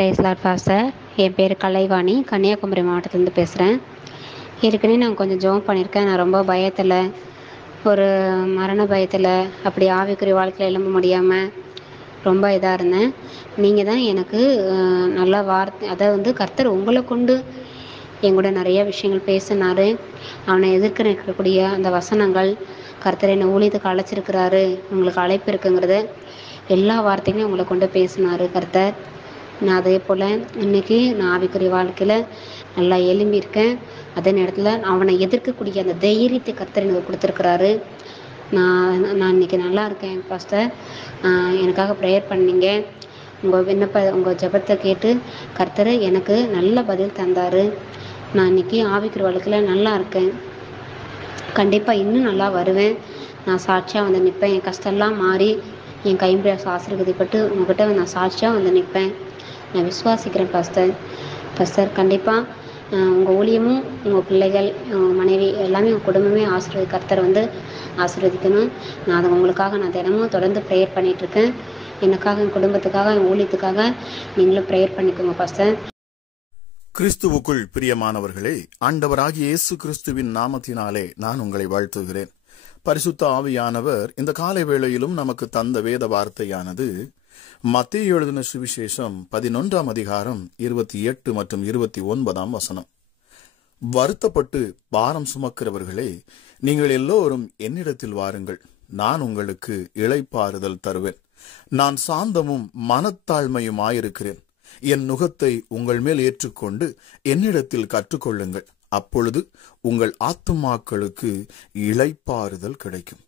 Price Lord pastor. என் பேர் கலைவாணி, கன்னியாகுமரி மாவட்டத்துலேருந்து பேசுகிறேன். ஏற்கனவே நான் கொஞ்சம் ஜெபம் பண்ணியிருக்கேன். நான் ரொம்ப பயத்தில், ஒரு மரண பயத்தில், அப்படி ஆவிக்குரிய வாழ்க்கையில் எழும்ப முடியாமல் ரொம்ப இதாக இருந்தேன். நீங்கள் தான் எனக்கு நல்ல வார்த்தை, அதை கர்த்தர் உங்களை கொண்டு எங்கூட நிறைய விஷயங்கள் பேசினார். அவனை எதிர்க்க நிற்கக்கூடிய அந்த வசனங்கள், கர்த்தர் என்னை ஊழியத்துக்கு அழைச்சிருக்கிறாரு, உங்களுக்கு அழைப்பு இருக்குங்கிறத எல்லா வார்த்தைகளையும் உங்களை கொண்டு பேசினார் கர்த்தர். நான் அதே போல் இன்றைக்கி நான் ஆவிக்குரிய வாழ்க்கையில் நல்லா எழும்பியிருக்கேன். அதே நேரத்தில் அவனை எதிர்க்கக்கூடிய அந்த தைரியத்தை கர்த்தர் எனக்கு கொடுத்துருக்குறாரு. நான் இன்றைக்கி நல்லா இருக்கேன் பாஸ்டர். எனக்காக ப்ரேயர் பண்ணீங்க. உங்கள் ஜெபத்தை கேட்டு கர்த்தர் எனக்கு நல்ல பதில் தந்தார். நான் இன்றைக்கி ஆவிக்குரிய வாழ்க்கையில் நல்லா இருக்கேன். கண்டிப்பாக இன்னும் நல்லா வருவேன். நான் சாட்சியாக வந்து நிற்பேன். என் கஷ்டம்லாம் மாறி என் கைம்பிரயாச ஆசீர்வதிப்பட்டு உங்கள்கிட்ட நான் சாட்சியாக வந்து நிற்பேன். நான் விசுவாசிக்கிறேன் பாஸ்டர். கண்டிப்பாக உங்கள் ஊழியமும், உங்கள் பிள்ளைகள், உங்கள் மனைவி எல்லாமே, உங்கள் குடும்பமே கர்த்தர் ஆசீர்வதிக்கணும். நான் அதை உங்களுக்காக நான் தினமும் தொடர்ந்து ப்ரேயர் பண்ணிகிட்ருக்கேன். எனக்காக, என் குடும்பத்துக்காக, என் ஊழியத்துக்காக நீங்களும் ப்ரேயர் பண்ணிக்கோங்க பாஸ்டர். கிறிஸ்துவுக்குள் பிரியமானவர்களே, ஆண்டவராகிய இயேசு கிறிஸ்துவின் நாமத்தினாலே நான் உங்களை வாழ்த்துகிறேன். பரிசுத்த ஆவியானவர் இந்த காலை வேளையிலும் நமக்கு தந்த வேத வார்த்தையானது மத்தேயு எழுதின சுவிசேஷம் 11ஆம் அதிகாரம் 28 மற்றும் 29ஆம் வசனம். வருத்தப்பட்டு பாரம் சுமக்கிறவர்களே, நீங்கள் எல்லோரும் என்னிடத்தில் வாருங்கள், நான் உங்களுக்கு இளைப்பாறுதல் தருவேன். நான் சாந்தமும் மனத்தாழ்மையுமாயிருக்கிறேன். என் நுகத்தை உங்கள் மேல் ஏற்றுக்கொண்டு என்னிடத்தில் கற்றுக்கொள்ளுங்கள், அப்பொழுது உங்கள் ஆத்துமாக்களுக்கு இளைப்பாறுதல் கிடைக்கும்.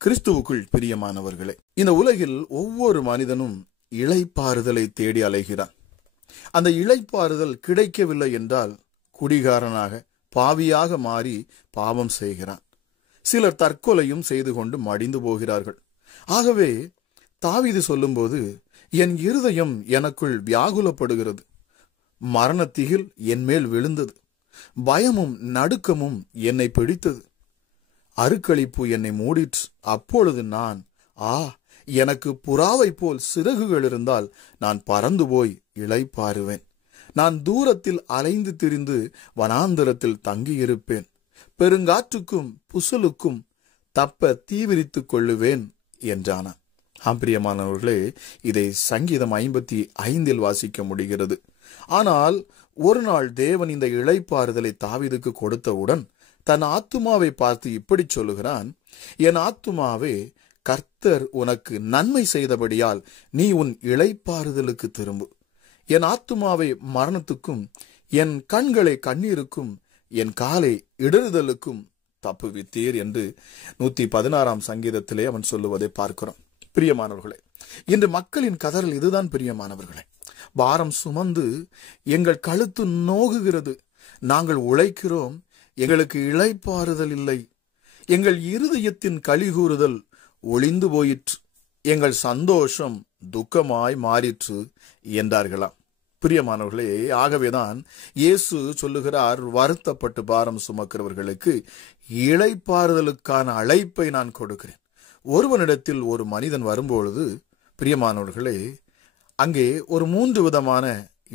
கிறிஸ்துவுக்குள் பிரியமானவர்களே, இந்த உலகில் ஒவ்வொரு மனிதனும் இளைப்பாறுதலை தேடி அலைகிறான். அந்த இளைப்பாறுதல் கிடைக்கவில்லை என்றால் குடிகாரனாக, பாவியாக மாறி பாவம் செய்கிறான். சிலர் தற்கொலையும் செய்து கொண்டு மடிந்து போகிறார்கள். ஆகவே தாவீது சொல்லும்போது, என் இருதயம் எனக்குள் வியாகுலப்படுகிறது, மரணத்திகில் என் மேல் விழுந்தது, பயமும் நடுக்கமும் என்னை பிடித்தது, அருக்களிப்பு என்னை மூடிற்று. அப்பொழுது நான், எனக்கு புறாவை போல் சிறகுகள் இருந்தால் நான் பறந்து போய் இளைப்பாறுவேன். நான் தூரத்தில் அலைந்து திரிந்து வனாந்தரத்தில் தங்கியிருப்பேன். பெருங்காற்றுக்கும் புசலுக்கும் தப்ப தீவிரித்துக் கொள்ளுவேன் என்றானான். பிரியமானவர்களே, இதை சங்கீதம் 55 வாசிக்க முடிகிறது. ஆனால் ஒரு நாள் தேவன் இந்த இளைப்பாறுதலை தாவீதுக்கு கொடுத்தவுடன் தன் ஆத்துமாவை பார்த்து இப்படி சொல்லுகிறான், என் ஆத்துமாவே, கர்த்தர் உனக்கு நன்மை செய்தபடியால் நீ உன் இளைப்பாறுதலுக்கு திரும்பு. என் ஆத்துமாவை மரணத்துக்கும், என் கண்களை கண்ணீருக்கும், என் காலை இடறுதலுக்கும் தப்புவித்தீர் என்று 116ஆம் சங்கீதத்திலே அவன் சொல்லுவதை பார்க்கிறோம். பிரியமானவர்களே, இன்று மக்களின் கதறல் இதுதான் பிரியமானவர்களே. பாரம் சுமந்து எங்கள் கழுத்து நோகுகிறது, நாங்கள் உழைக்கிறோம், எங்களுக்கு இளைப்பாறுதல் இல்லை, எங்கள் இருதயத்தின் களிகூறுதல் ஒளிந்து போயிற்று, எங்கள் சந்தோஷம் துக்கமாய் மாறிற்று என்றார்களாம். பிரியமானவர்களே, ஆகவேதான் இயேசு சொல்லுகிறார், வருத்தப்பட்டு பாரம் சுமக்கிறவர்களுக்கு இளைப்பாறுதலுக்கான அழைப்பை நான் கொடுக்கிறேன். ஒருவனிடத்தில் ஒரு மனிதன் வரும்பொழுது பிரியமானவர்களே, அங்கே ஒரு 3 விதமான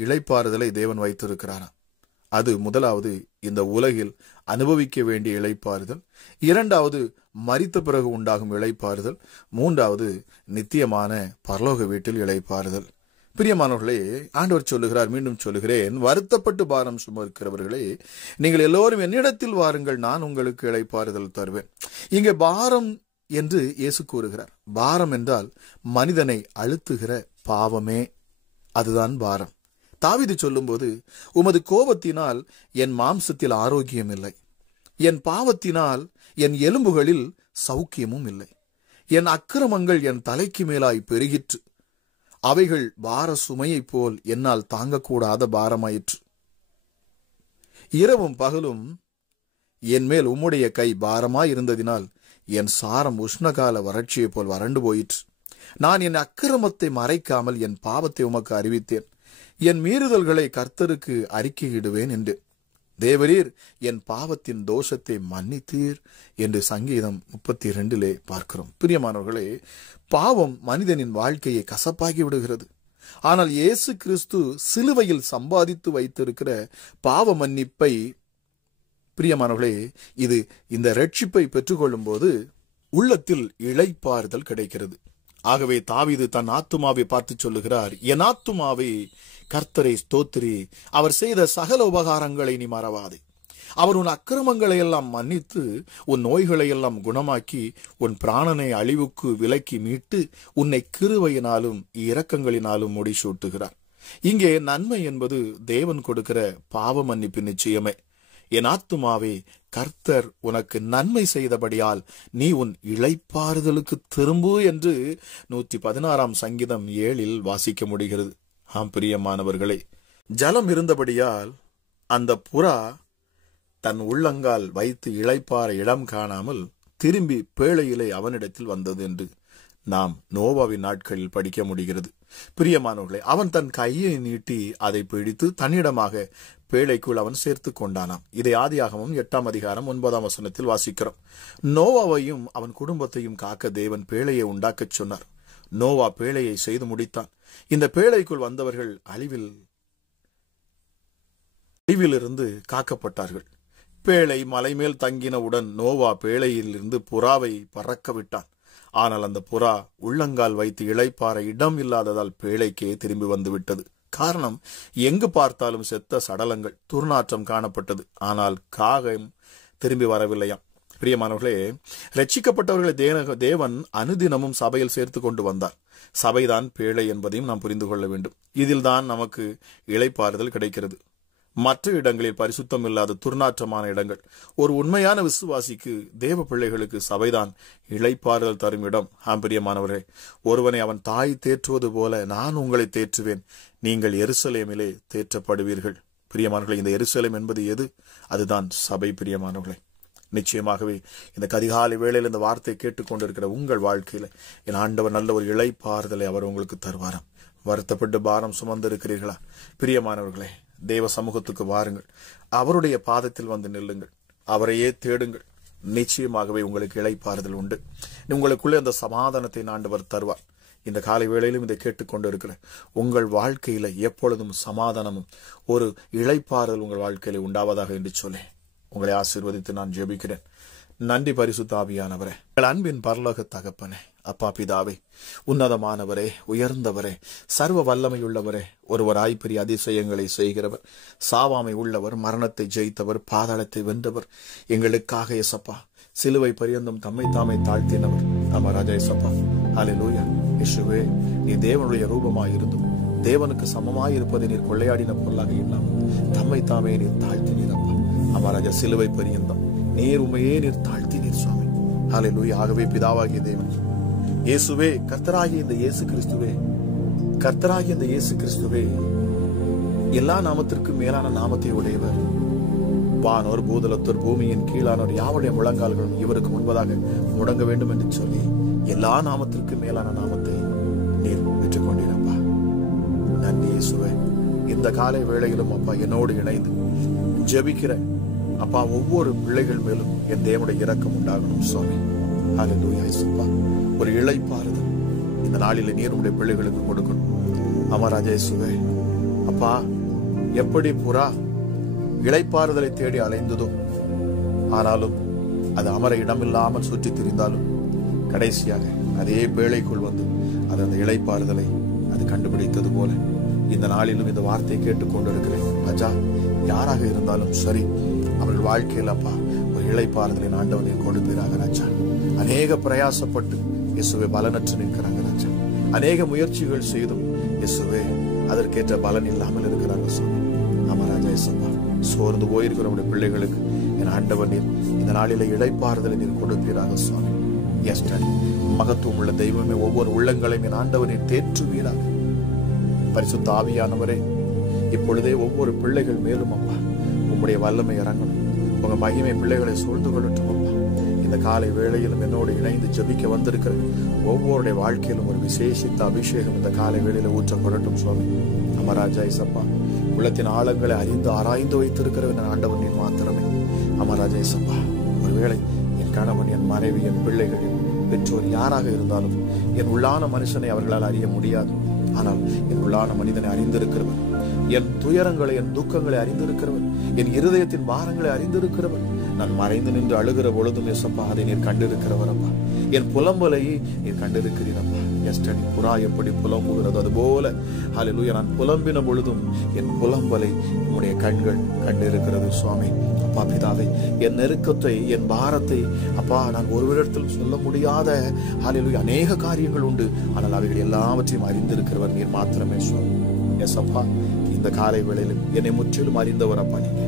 இளைப்பாறுதலை தேவன் வைத்திருக்கிறாராம். அது முதலாவது இந்த உலகில் அனுபவிக்க வேண்டிய இளைப்பாறுதல், 2வது மரித்த பிறகு உண்டாகும் இளைப்பாறுதல், 3வது நித்தியமான பரலோக வீட்டில் இளைப்பாறுதல். பிரியமானவர்களே, ஆண்டவர் சொல்லுகிறார், மீண்டும் சொல்லுகிறேன், வருத்தப்பட்டு பாரம் சுமக்கிறவர்களே, நீங்கள் எல்லோரும் என்னிடத்தில் வாருங்கள், நான் உங்களுக்கு இளைப்பாறுதல் தருவேன். இங்கே பாரம் என்று இயேசு கூறுகிறார். பாரம் என்றால் மனிதனை அழுத்துகிற பாவமே, அதுதான் பாரம். தாவீது சொல்லும்போது, உமது கோபத்தினால் என் மாம்சத்தில் ஆரோக்கியம் இல்லை, என் பாவத்தினால் என் எலும்புகளில் சௌக்கியமும் இல்லை, என் அக்கிரமங்கள் என் தலைக்கு மேலாய் பெருகிற்று, அவைகள் பார சுமையைப் போல் என்னால் தாங்கக்கூடாத பாரமாயிற்று. இரவும் பகலும் என் மேல் உம்முடைய கை பாரமாய் இருந்ததினால் என் சாரம் உஷ்ணகால வறட்சியை போல் வறண்டு போயிற்று. நான் என் அக்கிரமத்தை மறைக்காமல் என் பாவத்தை உமக்கு அறிவித்தேன், என் மீறுதல்களை கர்த்தருக்கு அறிக்கையிடுவேன் என்று. தேவரீர் என் பாவத்தின் தோஷத்தை மன்னித்தீர் என்று சங்கீதம் 32 பார்க்கிறோம். பிரியமானவர்களே, பாவம் மனிதனின் வாழ்க்கையை கசப்பாகி விடுகிறது. ஆனால் இயேசு கிறிஸ்து சிலுவையில் சம்பாதித்து வைத்திருக்கிற பாவ மன்னிப்பை, பிரியமானவர்களே, இந்த ரட்சிப்பை பெற்றுக்கொள்ளும் போது உள்ளத்தில் இளைப்பாறுதல் கிடைக்கிறது. ஆகவே தாவீது தன் ஆத்துமாவை பார்த்து சொல்லுகிறார், என் ஆத்துமாவை கர்த்தரை ஸ்தோத்திரி, அவர் செய்த சகல உபகாரங்களை நீ மறவாதே. அவர் உன் அக்கிரமங்களை எல்லாம் மன்னித்து உன் நோய்களை எல்லாம் குணமாக்கி உன் பிராணனை அழிவுக்கு விலக்கி மீட்டு உன்னை கிருபையினாலும் இரக்கங்களினாலும் முடிசூட்டுகிறார். இங்கே நன்மை என்பது தேவன் கொடுக்கிற பாவ மன்னிப்பு நிச்சயமே. என் ஆத்துமாவே கர்த்தர் உனக்கு நன்மை செய்தபடியால் நீ உன் இளைப்பாறுதலுக்கு திரும்பு என்று 116 சங்கீதம் 7 வாசிக்க முடிகிறது. ஆம் பிரியமானவர்களே, ஜலம் இருந்தபடியால் அந்த புறா தன் உள்ளங்கால் வைத்து இளைப்பாற இடம் காணாமல் திரும்பி பேழையிலே அவனிடத்தில் வந்தது என்று நாம் நோவாவின் நாட்களில் படிக்க முடிகிறது. பிரியமானவர்களே, அவன் தன் கையை நீட்டி அதை பிடித்து தன்னிடமாக பேழைக்குள் அவன் சேர்த்து கொண்டானாம். இதை ஆதியாகமம் 8 அதிகாரம் 9 வாசிக்கிறோம். நோவாவையும் அவன் குடும்பத்தையும் காக்க தேவன் பேழையை உண்டாக்கச் சொன்னார். நோவா பேழையை செய்து முடித்தான். இந்த பேழைக்குள் வந்தவர்கள் அழிவிலிருந்து காக்கப்பட்டார்கள். பேழை மலை மேல் தங்கினவுடன் நோவா பேழையில் இருந்து புறாவை பறக்க விட்டான். ஆனால் அந்த புறா உள்ளங்கால் வைத்து இளைப்பாற இடம் இல்லாததால் பேழைக்கே திரும்பி வந்து விட்டது. காரணம், எங்கு பார்த்தாலும் செத்த சடலங்கள், துர்நாற்றம் காணப்பட்டது. ஆனால் காகம் திரும்பி வரவில்லையாம். பிரியமானவர்களே, ரட்சிக்கப்பட்டவர்களை தேவன் அனுதினமும் சபையில் சேர்த்து கொண்டு வந்தார். சபைதான் பேழை என்பதையும் நாம் புரிந்து கொள்ள வேண்டும். இதில்தான் நமக்கு இளைப்பாறுதல் கிடைக்கிறது. மற்ற இடங்களில் பரிசுத்தம் இல்லாத துர்நாற்றமான இடங்கள். ஒரு உண்மையான விசுவாசிக்கு, தேவ பிள்ளைகளுக்கு சபைதான் இளைப்பாறுதல் தரும் இடம். பிரியமானவரே, ஒருவனை அவன் தாய் தேற்றுவது போல நான் உங்களை தேற்றுவேன், நீங்கள் எருசலேமிலே தேற்றப்படுவீர்கள். பிரியமானவர்களே, இந்த எருசலேம் என்பது எது? அதுதான் சபை. பிரியமானவர்களே, நிச்சயமாகவே இந்த கதிகாலை வேளையில் இந்த வார்த்தை கேட்டுக்கொண்டிருக்கிற உங்கள் வாழ்க்கையில என் ஆண்டவர் நல்ல ஒரு இளைப்பாறுதலை அவர் உங்களுக்கு தருவாராம். வருத்தப்பட்டு பாரம் சுமந்திருக்கிறீர்களா? பிரியமானவர்களே, தேவ சமூகத்துக்கு வாருங்கள், அவருடைய பாதத்தில் வந்து நில்லுங்கள், அவரையே தேடுங்கள். நிச்சயமாகவே உங்களுக்கு இளைப்பாறுதல் உண்டு. உங்களுக்குள்ளே அந்த சமாதானத்தை ஆண்டவர் தருவார். இந்த காலை வேளையிலும் இதை கேட்டுக்கொண்டு இருக்கிற உங்கள் வாழ்க்கையில எப்பொழுதும் சமாதானமும் ஒரு இளைப்பாறுதல் உங்கள் வாழ்க்கையில உண்டாவதாக என்று சொல்லி உங்களை ஆசீர்வதித்து நான் ஜெபிக்கிறேன். நன்றி பரிசுத்த ஆவியானவரே, எங்கள் அன்பின் பரலோக தகப்பனே, அப்பா பிதாவே, உன்னதமானவரே, உயர்ந்தவரே, சர்வ வல்லமையுள்ளவரே, ஒருவராய் பெரிய அதிசயங்களை செய்கிறவர், சாவாமை உள்ளவர், மரணத்தை ஜெயித்தவர், பாதாளத்தை வென்றவர், எங்களுக்காக இயேசப்பா சிலுவை பரியந்தம் தம்மை தாமே தாழ்த்தினவர். ஆமா ராஜா இயேசப்பா, ஹல்லேலூயா. இயேசுவே, நீ தேவனுடைய ரூபமாய் இருந்தும் தேவனுக்கு சமமாய் இருப்பதை நீர் கொள்ளையாடின பொருளாக இல்லாமல் தம்மை தாமே நீர் தாழ்த்தினீரப்பா. ஆமா ராஜா, சிலுவை பரியந்தம் நீர் உண்மையே நீர் தாழ்த்தினீர் சுவாமி. ஹல்லேலூயா. ஆகவே பிதாவாகிய தேவன் இயேசுவே, கர்த்தராகிய இந்த இயேசு கிறிஸ்துவே, கர்த்தராகிய இந்த இயேசு கிறிஸ்துவே எல்லா நாமத்திற்கும் மேலான நாமத்தை உடையவர். வானோர் பூதலத்தோர் பூமியின் கீழானோர் யாவுடைய முழங்கால்களும் இவருக்கு முன்பதாக முடங்க வேண்டும் என்று சொல்லி எல்லா நாமத்திற்கும் மேலான நாமத்தை நீர் பெற்றுக்கொண்டீரப்பா. நன்றி இயேசுவே. இந்த காலை வேளையிலும் அப்பா என்னோடு இணைந்து ஜெபிக்கிற அப்பா ஒவ்வொரு பிள்ளைகள் மேலும் என் தேவனுடைய இரக்கம் உண்டாகணும் சுவாமி. ஹல்லேலூயா இயேசுப்பா. ஒரு இளைப்பாறுதல் இந்த நாளில நீர் உடைய பிள்ளைகளுக்கு கொடுக்கணும். அமராஜா இயேசுவே, அப்பா எப்படி புறா இளைப்பாறுதலை தேடி அலைந்ததோ, ஆனாலும் அது அமர இடமில்லாமல் சுற்றி திரிந்தாலும் கடைசியாக அதே பேழைக்குள் வந்து அது அந்த இளைப்பாறுதலை அது கண்டுபிடித்தது போல இந்த நாளிலும் இந்த வார்த்தையை கேட்டுக்கொண்டிருக்கிறேன். அஜா, யாராக இருந்தாலும் சரி, அவர்கள் வாழ்க்கையில் அப்பா ஒரு இளைப்பாறுதலை ஆண்டவனை கொடுப்பீராக ராஜா. அநேக பிரயாசப்பட்டு இயேசுவே பலனற்று நிற்கிறாங்க ராஜா. அநேக முயற்சிகள் செய்தும் இயேசுவே அதற்கேற்ற பலன் இல்லாமல் இருக்கிறாங்க சுவாமி. ஆமா ராஜா இயேசுப்பா, சோர்ந்து போயிருக்கிற நம்முடைய பிள்ளைகளுக்கு என் ஆண்டவர் நீர் இந்த நாளில இளைப்பாறுதலை நீர் கொடுப்பீராக சுவாமி. எஸ் டாடி, மகத்துவம் உள்ள தெய்வமே, ஒவ்வொரு உள்ளங்களையும் என் ஆண்டவர் நீர் தேற்றுவீராக. பரிசுத்த ஆவியானவரே, இப்பொழுதே ஒவ்வொரு பிள்ளைகள் மேலும் அப்பா உம்முடைய வல்லமை இறங்கணும். உங்க மகிமை பிள்ளைகளை சூழ்ந்து கொள்ளட்டும் அப்பா. இந்த காலை வேளையிலும் என்னோடு இணைந்து ஜெபிக்க வந்திருக்கிற ஒவ்வொருடைய வாழ்க்கையிலும் ஒரு விசேஷித்த அபிஷேகம் இந்த காலை வேளையில ஊற்றப்படட்டும் சுவாமி. அமராஜா இசப்பா, உள்ளத்தின் ஆழங்களை அறிந்து ஆராய்ந்து வைத்திருக்கிறவன் ஆண்டவன் நீர் மாத்திரமே. அமராஜா இசப்பா, ஒருவேளை என் கணவன், என் மனைவி, என் பிள்ளைகள், பெற்றோர் யாராக இருந்தாலும் என் உள்ளான மனுஷனை அவர்களால் அறிய முடியாது. ஆனால் என் உள்ளான மனிதனை அறிந்திருக்கிறவர், என் துயரங்களை, என் துக்கங்களை அறிந்திருக்கிறவர், என் இருதயத்தின் பாரங்களை அறிந்திருக்கிறவர். நான் மறைந்து நின்று அழுகிற பொழுதும் எசப்பா அதை நீர் கண்டிருக்கிறவர் அப்பா. என் புலம்பலையை நீர் கண்டிருக்கிறீரப்பா. எஸ்டடி புறா எப்படி புலம்புகிறது அதுபோல ஹல்லேலூயா நான் புலம்பின பொழுதும் என் புலம்பலை உம்முடைய கண்கள் கண்டிருக்கிறது சுவாமி. அப்பா பிதாவே, என் நெருக்கத்தை, என் பாரத்தை அப்பா நான் ஒருவரிடத்தில் சொல்ல முடியாத ஹல்லேலூயா அநேக காரியங்கள் உண்டு. ஆனால் அவைகள் எல்லாவற்றையும் அறிந்திருக்கிறவர் நீர் மாத்திரமே சுவாமி. எஸ் அப்பா, இந்த காலை வேளையிலும் என்னை முற்றிலும் அறிந்தவர் அப்பா நீங்க.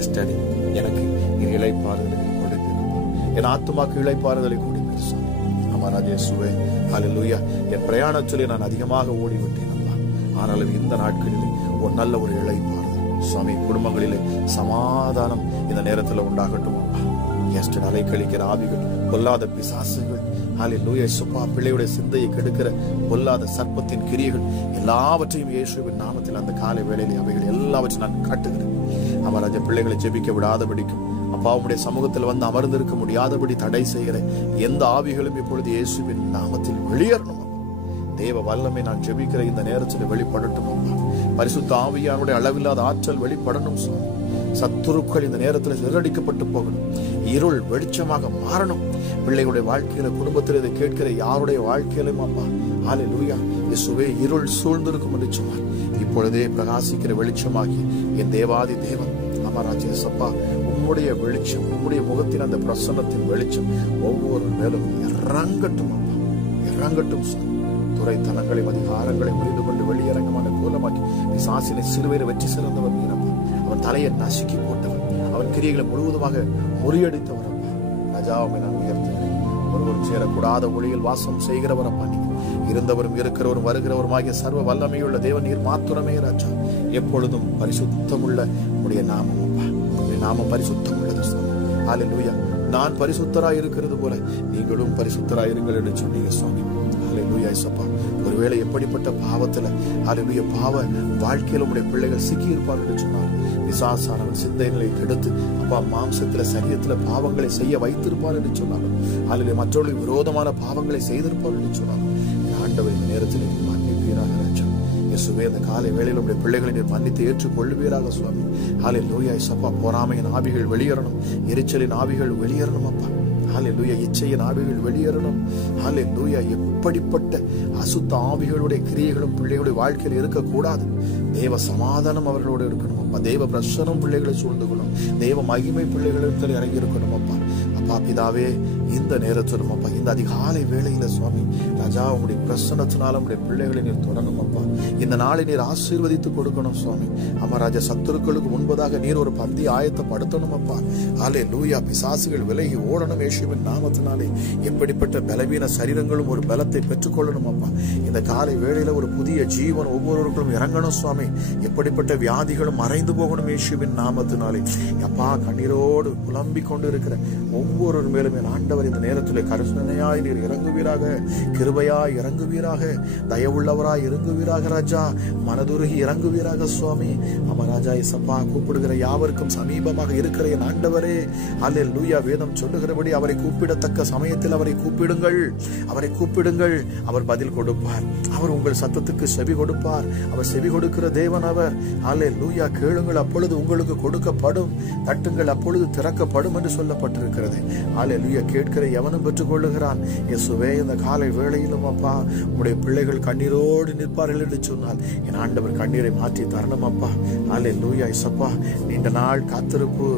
எஸ்டடி எனக்கு நீர் இளைப்பாறுதலை கொடுப்பீரப்பா. என் ஆத்துமாக்கு இளைப்பாறுதலை கொடுப்பீர் சுவாமி. அமராஜேசுவே ஹல்லேலூயா. என் பிரயாணத்திலே நான் அதிகமாக ஓடிவிட்டேன் அப்பா. ஆனாலும் இந்த நாட்களிலே ஒரு நல்ல ஒரு இளைப்பாறுதல் சுவாமி, குடும்பங்களிலே சமாதானம் இந்த நேரத்தில் உண்டாகட்டும் அப்பா. எஸ்டடி அலைக்கழிக்கிற ஆவிகள், பொல்லாத பிசாசுகள் ஹல்லேலூயா சுப்பா, பிள்ளையுடைய சிந்தையை கெடுக்கிற பொல்லாத சர்ப்பத்தின் கிரியைகள் எல்லாவற்றையும் இயேசுவின் நாமத்தில் அந்த காலை வேளையிலே அவைகள் எல்லாவற்றையும் நான் காட்டுகிறேன். அமராஜ பிள்ளைகளை ஜெபிக்க விடாதபடிக்கும் அப்பா உம்முடைய சமூகத்தில் வந்து அமர்ந்திருக்க முடியாதபடி தடை செய்கிற எந்த ஆவிகளும் இப்பொழுது இயேசுவின் நாமத்தில் வெளியேறணும். தேவ வல்லமை நான் ஜெபிக்கிற இந்த நேரத்தில் வெளிப்படட்டும் அப்பா. பரிசுத்த ஆவியானுடைய அளவில்லாத ஆற்றல் வெளிப்படணும் சுவாமி. சத்துருக்கள் இந்த நேரத்தில் சிதறடிக்கப்பட்டு போகணும். இருள் வெளிச்சமாக மாறணும். பிள்ளைகளுடைய வாழ்க்கையில, குடும்பத்தில் இதை கேட்கிற யாருடைய வாழ்க்கையிலும் அப்பா ஹல்லேலூயா இயேசுவே இருள் சூழ்ந்திருக்கும் என்று சொன்னார். இப்பொழுதே பிரகாசிக்கிற வெளிச்சமாகி என் தேவாதி தேவன் அமராஜேசப்பா உம்முடைய வெளிச்சம், உம்முடைய முகத்தின் அந்த பிரசன்னத்தின் வெளிச்சம் ஒவ்வொரு மேலும் இறங்கட்டும் அப்பா, இறங்கட்டும் சார். துறைத்தனங்களையும் அதிகாரங்களை முடிந்து கொண்டு வெளியரங்கமான கோலமாக்கி பிசாசினை சிலுவையில வெற்றி சிறந்தவர் நீரப்பா. அவன் தலையை நசுக்கி போட்டவர், அவன் கிரியைகளை முழுவதுமாக முறியடித்தவர் அப்பா. ராஜாவை நான் உயர்த்துகிறேன். ஒருவரும் சேரக்கூடாத ஒளியில் வாசம் செய்கிறவர் அப்பா நீங்க. இருந்தவரும் இருக்கிறவரும் வருகிறவருமாகிய சர்வ வல்லமையுள்ள தேவன் நீர் மாத்திரமே ராஜா. எப்பொழுதும் பரிசுத்தமுள்ள உடைய நாமம் அப்பா. உடைய நாமம் பரிசுத்தம் உள்ளது சுவாமி. ஹல்லேலூயா. நான் பரிசுத்தராய் இருக்கிறது போல நீங்களும் பரிசுத்தராய் இருங்கள் என்று சொன்னீங்க சுவாமி. ஹல்லேலூயா இயேசுப்பா. ஒருவேளை எப்படிப்பட்ட பாவத்துல ஹல்லேலூயா பாவ வாழ்க்கையில உடைய பிள்ளைகள் சிக்கி இருப்பார்கள் என்று சொன்னார். பிசாசானவன் சிந்தைகளை கெடுத்து அப்பா மாம்சத்துல சரீரத்துல பாவங்களை செய்ய வைத்திருப்பார் என்று சொன்னாங்க. ஹல்லேலூயா மற்றவர்களுக்கு விரோதமான பாவங்களை செய்திருப்பார் என்று சொன்னாங்க. ஆண்டவர் இந்த நேரத்தில் மன்னிப்பீராக ராஜா. இயேசுவே இந்த காலை வேளையில் உடைய பிள்ளைகளை நீர் மன்னித்து ஏற்றுக்கொள்வீராக சுவாமி. ஹல்லேலூயா இயேசுப்பா. பொறாமையின் ஆவிகள் வெளியேறணும், எரிச்சலின் ஆவிகள் வெளியேறணும் அப்பா. ஹல்லேலூயா இச்சையின் ஆவிகள் வெளியேறணும். ஹல்லேலூயா எப்படிப்பட்ட அசுத்த ஆவிகளுடைய கிரியைகளும் பிள்ளைகளுடைய வாழ்க்கையில் இருக்கக்கூடாது. தேவ சமாதானம் அவர்களோடு இருக்கணும் அப்பா. தேவ பிரசனம் பிள்ளைகளை சூழ்ந்துக்கணும். தேவ மகிமை பிள்ளைகளிடத்தில் இறங்கி இருக்கணும் அப்பா. அப்பா பிதாவே, இந்த நேரத்திலும் அப்பா இந்த அதிகாலை வேளையில சுவாமி ராஜா உங்களுடைய பிரசன்னத்தினால உங்களுடைய பிள்ளைகளை நீர் தொடரும் அப்பா. இந்த நாளை நீர் ஆசீர்வதித்து கொடுக்கணும் சுவாமி. அமராஜா சத்துருக்களுக்கு முன்பதாக நீர் ஒரு பந்தி ஆயத்தப்படுத்தணும் அப்பா. ஹல்லேலூயா. பிசாசுகள் விலகி ஓடணும் இயேசுவின் நாமத்தினாலே. எப்படிப்பட்ட பலவீன சரீரங்களும் ஒரு பலத்தை பெற்றுக்கொள்ளணும் அப்பா. இந்த காலை வேளையில ஒரு புதிய ஜீவன் ஒவ்வொருவருக்கும் இறங்கணும் சுவாமி. எப்படிப்பட்ட வியாதிகளும் மறைந்து போகணும் இயேசுவின் நாமத்தினாலே. அப்பா கண்ணீரோடு புலம்பிக் கொண்டு இருக்கிற ஒவ்வொரு மேலும் என் ஆண்டவர் இந்த நேரத்தில் கருணையாய் நீர் இறங்குவீராக, கிருபையாய் இறங்குவீராக, தயவுள்ளவராய் இறங்குவீராக ராஜா. மனதுருகி இறங்குவீராக சுவாமி. ஆமா ராஜா இயேசப்பா. கூப்பிடுகிற யாவருக்கும் சமீபமாக இருக்கிற என் ஆண்டவரே ஹல்லேலூயா. வேதம் சொல்லுகிறபடி அவரை கூப்பிடத்தக்க சமயத்தில் அவரை கூப்பிடுங்கள், அவரை கூப்பிடுங்கள், அவர் பதில் கொடுப்பார். அவர் உங்கள் சத்தத்துக்கு செவி கொடுப்பார். அவர் செவி கொடுக்கிற தேவன் அவர். ஹல்லேலூயா. கேளுங்கள் அப்பொழுது உங்களுக்கு கொடுக்கப்படும், தட்டுங்கள் அப்பொழுது திறக்கப்படும் என்று சொல்லப்பட்டிருக்கிறது. ஹல்லேலூயா. கேட்கிற எவனும் பெற்றுக் கொள்ளுகிறான். இயேசுவே இந்த காலை வேளையிலும் அப்பா உம்முடைய பிள்ளைகள் கண்ணீரோடு நிற்பார்கள் என்று சொன்னால் என் ஆண்டவர் கண்ணீரை மாற்றி தரணும் அப்பா. ஹல்லேலூயா இயேசப்பா. நீண்ட நாள் காத்திருப்பு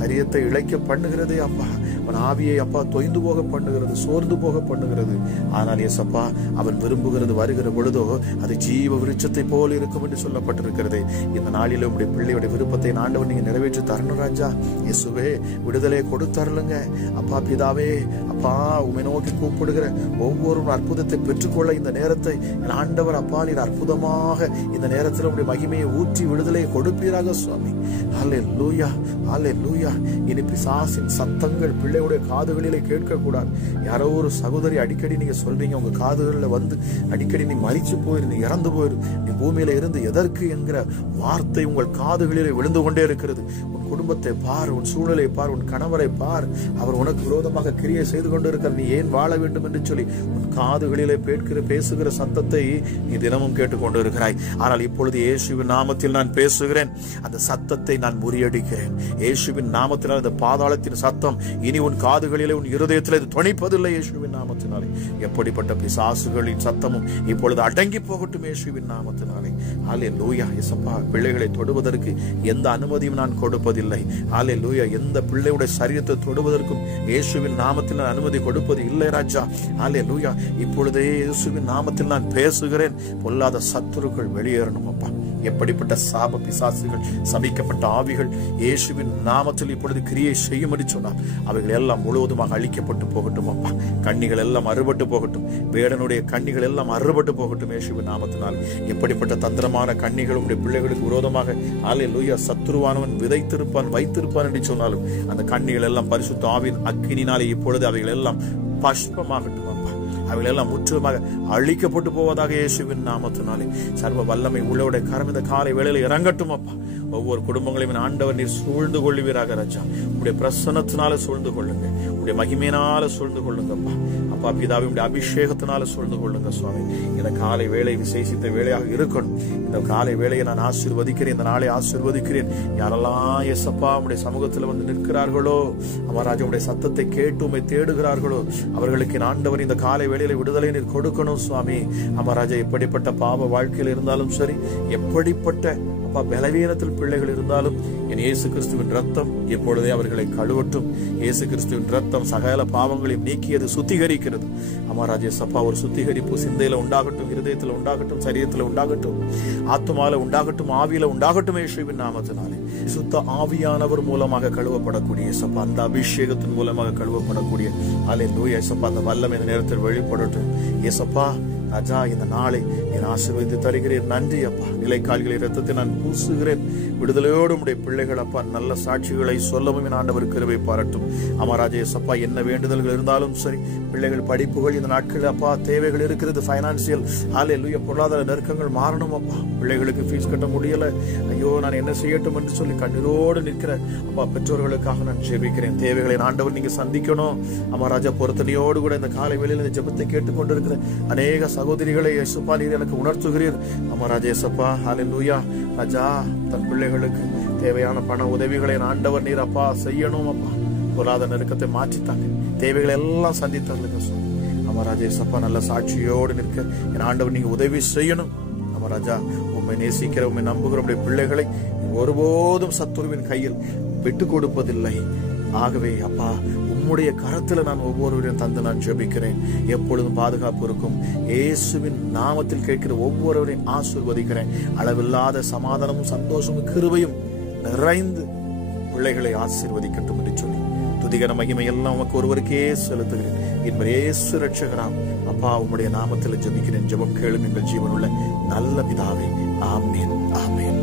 சரீரத்தை இழைக்க பண்ணுகிறதே அப்பா. அவன் ஆவியை அப்பா தொய்ந்து போக பண்ணுகிறது, சோர்ந்து போக பண்ணுகிறது. ஆனால் இயேசப்பா அவன் விரும்புகிறது வருகிற பொழுதோ அது ஜீவ விருட்சத்தை போல் இருக்கும் என்று சொல்லப்பட்டிருக்கிறது. இந்த நாளில் உம்முடைய பிள்ளையுடைய விருப்பத்தை ஆண்டவர் நீங்க நிறைவேற்றி தரணும் ராஜா. இயேசுவே விடுதலை கொடுத்தருளுங்க அப்பா பிதாவே. அப்பா உம்மை நோக்கி கூப்பிடுகிற ஒவ்வொரு அற்புதத்தை பெற்றுக்கொள்ள இந்த நேரத்தை என் ஆண்டவர் அப்பா நீர் அற்புதமாக இந்த நேரத்தில் உடைய மகிமையை ஊற்றி விடுதலை கொடுப்பீராக சுவாமி. ஹல்லேலூயா. ஹல்லேலூயா. இனி பிசாசின் சத்தங்கள் பிள்ளையுடைய காதுகளிலே கேட்கக்கூடாது. யாரோ ஒரு சகோதரி அடிக்கடி நீங்க சொல்றீங்க உங்க காதுகளில் வந்து அடிக்கடி நீ மரிச்சு போயிரு, நீ இறந்து போயிரு, நீ பூமியில இருந்து எதற்கு என்கிற வார்த்தை உங்கள் காதுகளிலே விழுந்து கொண்டே இருக்கிறது. உன் குடும்பத்தை பார், உன் சூழ்நிலையை பார், உன் கணவரை பார், அவர் உனக்கு விரோதமாக கிரியை செய்து கொண்டு இருக்கிற, நீ ஏன் வாழ வேண்டும் என்று சொல்லி உன் காதுகளிலே பேசுகிற சத்தத்தை நீ தினமும் கேட்டுக்கொண்டு இருக்கிறாய். ஆனால் இப்பொழுது இயேசுவின் நாமத்தில் நான் பேசுகிறேன், அந்த சத்தத்தை நான் முறியடிக்கிறேன். இயேசுவின் நாமத்தினால் அந்த பாதாளத்தின் சத்தம் இனி உன் காதுகளிலே, உன் இருதயத்திலே தொனிப்பதில்லை. இயேசுவின் நாமத்தினாலே எப்படிப்பட்ட பிசாசுகளின் சத்தமும் இப்பொழுது அடங்கி போகட்டும் இயேசுவின் நாமத்தினாலே. ஹல்லேலூயா. இயேசப்பா, பிள்ளைகளை தொடுவதற்கு எந்த அனுமதியும் நான் கொடுப்பதில்லை. ஹல்லேலூயா. எந்த பிள்ளையுடைய சரீரத்தை தொடுவதற்கும் இயேசுவின் நாமத்தில் நான் அனுமதி கொடுப்பது இல்லை ராஜா. ஹல்லேலூயா. இப்பொழுதே இயேசுவின் நாமத்தில் நான் பேசுகிறேன். பொல்லாத சத்துருக்கள் வெளியேறணும் அப்பா. எப்படிப்பட்ட சாப பிசாசுகள், சபிக்கப்பட்ட ஆவிகள் இயேசுவின் நாமத்தில் இப்பொழுது கிரியை செய்யும்படி சொன்னார். அவைகள் எல்லாம் முழுவதுமாக அழிக்கப்பட்டு போகட்டும் அப்பா. கண்ணிகள் எல்லாம் அறுபட்டு போகட்டும். வேடனுடைய கண்ணிகள் எல்லாம் அறுபட்டு போகட்டும் இயேசுவின் நாமத்தினால். எப்படிப்பட்ட தந்திரமான கண்ணிகள் உடைய பிள்ளைகளுக்கு விரோதமாக ஹல்லேலூயா சத்துருவானவன் விதைத்திருப்பான், வைத்திருப்பான் என்று சொன்னாலும் அந்த கண்ணிகள் எல்லாம் பரிசுத்த ஆவியின் அக்கினினாலே இப்பொழுது அவைகள் எல்லாம் பஷ்பமாகட்டும் அப்பா. அவைகள் எல்லாம் முற்றிலுமாக அழிக்கப்பட்டு போவதாக இயேசுவின் நாமத்தினாலே. சர்வ வல்லமை உள்ளவருடைய கரம் இந்த காலை வேளையில இறங்கட்டும் அப்பா. ஒவ்வொரு குடும்பங்களையும் ஆண்டவர் நீர் சூழ்ந்து கொள்ளுவீராக ராஜா. உடைய பிரசன்னத்தினால சூழ்ந்து கொள்ளுங்க, உடைய மகிமையினால சூழ்ந்து கொள்ளுங்க அப்பா. அப்பா பிதாவே, உடைய அபிஷேகத்தினால சூழ்ந்து கொள்ளுங்க சுவாமி. இந்த காலை வேளை விசேஷித்த வேளையாக இருக்கணும். இந்த காலை வேளையை நான் ஆசீர்வதிக்கிறேன், இந்த நாளை ஆசீர்வதிக்கிறேன். யாரெல்லாம் இயேசப்பா உடைய சமூகத்தில் வந்து நிற்கிறார்களோ, அமராஜா உடைய சத்தத்தை கேட்டு உம்மை தேடுகிறார்களோ, அவர்களுக்கு ஆண்டவர் இந்த காலை வேளையில விடுதலை நீர் கொடுக்கணும் சுவாமி. அமராஜா, எப்படிப்பட்ட பாவ வாழ்க்கையில் இருந்தாலும் சரி, எப்படிப்பட்ட அப்பா பலவீனத்தில் பிள்ளைகள் இருந்தாலும் என் இயேசு கிறிஸ்துவின் ரத்தம் எப்பொழுதே அவர்களை கழுவட்டும். இயேசு கிறிஸ்துவின் ரத்தம் சகல பாவங்களையும் நீக்கியது, சுத்திகரிக்கிறது. அமராஜேஸ் அப்பா, ஒரு சுத்திகரிப்பு சிந்தையில உண்டாகட்டும், இருதயத்தில் உண்டாகட்டும், சரீரத்தில் உண்டாகட்டும், ஆத்மால உண்டாகட்டும், ஆவியில உண்டாகட்டும் இயேசுவின் நாமத்தினாலே. சுத்த ஆவியானவர் மூலமாக கழுவப்படக்கூடிய இயேசப்பா, அந்த அபிஷேகத்தின் மூலமாக கழுவப்படக்கூடிய ஹல்லேலூயா இயேசப்பா, அந்த வல்லமை இந்த நேரத்தில் வெளிப்படட்டும் இயேசப்பா. ராஜா, இந்த நாளை என் ஆசீர்வதித்து தருகிறேன். நன்றி அப்பா. நிலைக்கால்களை ரத்தத்தை நான் பூசுகிறேன். விடுதலையோடு உடைய பிள்ளைகள் அப்பா நல்ல சாட்சிகளை சொல்லவும் என் ஆண்டவர் கிருபை பாராட்டும். அமராஜேஸ் அப்பா, என்ன வேண்டுதல்கள் இருந்தாலும் சரி, பிள்ளைகள் படிப்புகள் இந்த நாட்களில் அப்பா தேவைகள் இருக்கிறது, பைனான்சியல் ஹல்லேலூயா பொருளாதார நெருக்கங்கள் மாறணும் அப்பா. பிள்ளைகளுக்கு ஃபீஸ் கட்ட முடியல, ஐயோ நான் என்ன செய்யட்டும் என்று சொல்லி கண்ணீரோடு நிற்கிற அப்பா பெற்றோர்களுக்காக நான் ஜெபிக்கிறேன். தேவைகளை ஆண்டவர் நீங்க சந்திக்கணும். அமராஜா, பொறுத்தனையோடு கூட இந்த காலை வேளையில் இந்த ஜெபத்தை கேட்டுக்கொண்டிருக்கிற அநேக சகோதரிகளை இயேசுப்பா நீர் எனக்கு உணர்த்துகிறீர். அமராஜேசப்பா ஹல்லேலூயா. ராஜா, தன் பிள்ளைகளுக்கு தேவையான பண உதவிகளை ஆண்டவர் நீர் அப்பா செய்யணும் அப்பா. பொருளாதார நெருக்கத்தை மாற்றித்தாங்க, தேவைகளை எல்லாம் சந்தித்தாங்க. அமராஜேசப்பா, நல்ல சாட்சியோடு நிற்க என் ஆண்டவர் நீங்க உதவி செய்யணும். அமராஜா, உண்மை நேசிக்கிற, உண்மை நம்புகிற உடைய பிள்ளைகளை ஒருபோதும் சத்துருவின் கையில் விட்டு கொடுப்பதில்லை. ஆகவே அப்பா, உம்முடைய கரத்துல நான் ஒவ்வொருவரையும் தந்து நான் ஜெபிக்கிறேன். எப்பொழுதும் பாதுகாப்பு இருக்கும். இயேசுவின் நாமத்தில் கேட்கிற ஒவ்வொருவரையும் ஆசீர்வதிக்கிறேன். அளவில்லாத சமாதானமும் சந்தோஷமும் கிருபையும் நிறைந்து பிள்ளைகளை ஆசீர்வதிக்கட்டும் என்று சொல்லி துதிகர மகிமை எல்லாம் உமக்கு ஒருவருக்கே செலுத்துகிறேன். என்பது இயேசு ரட்சகராம் அப்பா, உம்முடைய நாமத்தில் ஜெபிக்கிறேன். ஜெபம் கேளும் எங்கள் ஜீவனுள்ள நல்ல பிதாவே. ஆமென், ஆமென்.